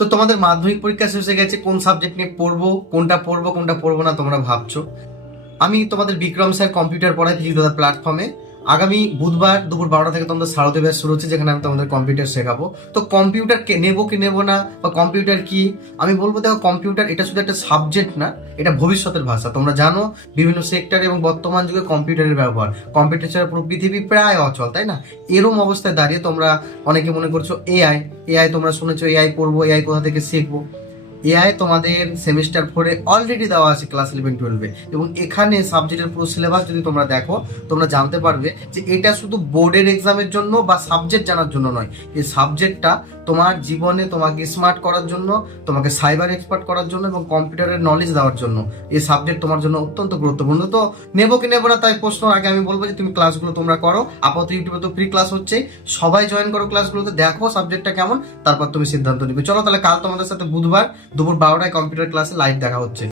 তো তোমাদের মাধ্যমিক পরীক্ষা শেষ হয়ে গেছে, কোন সাবজেক্ট নিয়ে পড়বো, কোনটা পড়বো না তোমরা ভাবছো। আমি তোমাদের বিক্রম স্যার কম্পিউটার পড়াই ফিজিক্স দাদা প্ল্যাটফর্মে। আগামী বুধবার দুপুর 12টা থেকে তোমাদের শারদীয় ব্যাচ শুরু হচ্ছে, যেখানে আমি তোমাদের কম্পিউটার শেখাবো। তো কম্পিউটার নেবো কি নেবো না, বা কম্পিউটার কি, আমি বলবো দেখো কম্পিউটার এটা শুধু একটা সাবজেক্ট না, এটা ভবিষ্যতের ভাষা। তোমরা জানো বিভিন্ন সেক্টরে এবং বর্তমান যুগে কম্পিউটারের ব্যবহার, কম্পিউটার ছাড়া পুরো পৃথিবী প্রায় অচল, তাই না? এরম অবস্থায় দাঁড়িয়ে তোমরা অনেকে মনে করছো এআই, তোমরা শুনেছো এআই পড়বো, এআই কোথা থেকে শিখবো। এআই তোমাদের সেমিস্টার 4-এ অলরেডি দেওয়া আছে ক্লাস 11-12-এ, এবং এখানে সাবজেক্টের পুরো সিলেবাস যদি তোমরা দেখো, তোমরা জানতে পারবে যে এটা শুধু বোর্ডের এক্সামের জন্য বা সাবজেক্ট জানার জন্য নয়। এই সাবজেক্টটা তোমার জীবনে তোমাকে স্মার্ট করার জন্য, তোমাকে সাইবার এক্সপার্ট করার জন্য এবং কম্পিউটারের নলেজ দেওয়ার জন্য এই সাবজেক্ট তোমার জন্য অত্যন্ত গুরুত্বপূর্ণ। তো নেবো কি নেবো না, তাই প্রশ্ন আগে আমি বলবো যে তুমি ক্লাসগুলো তোমরা করো। আপাতত ইউটিউবে তো ফ্রি ক্লাস হচ্ছে, সবাই জয়েন করো ক্লাসগুলোতে, দেখো সাবজেক্টটা কেমন, তারপর তুমি সিদ্ধান্ত নিবে। চলো তাহলে কাল তোমাদের সাথে বুধবার দুপুর 12টায় কম্পিউটার ক্লাসে লাইভ দেখা হচ্ছে।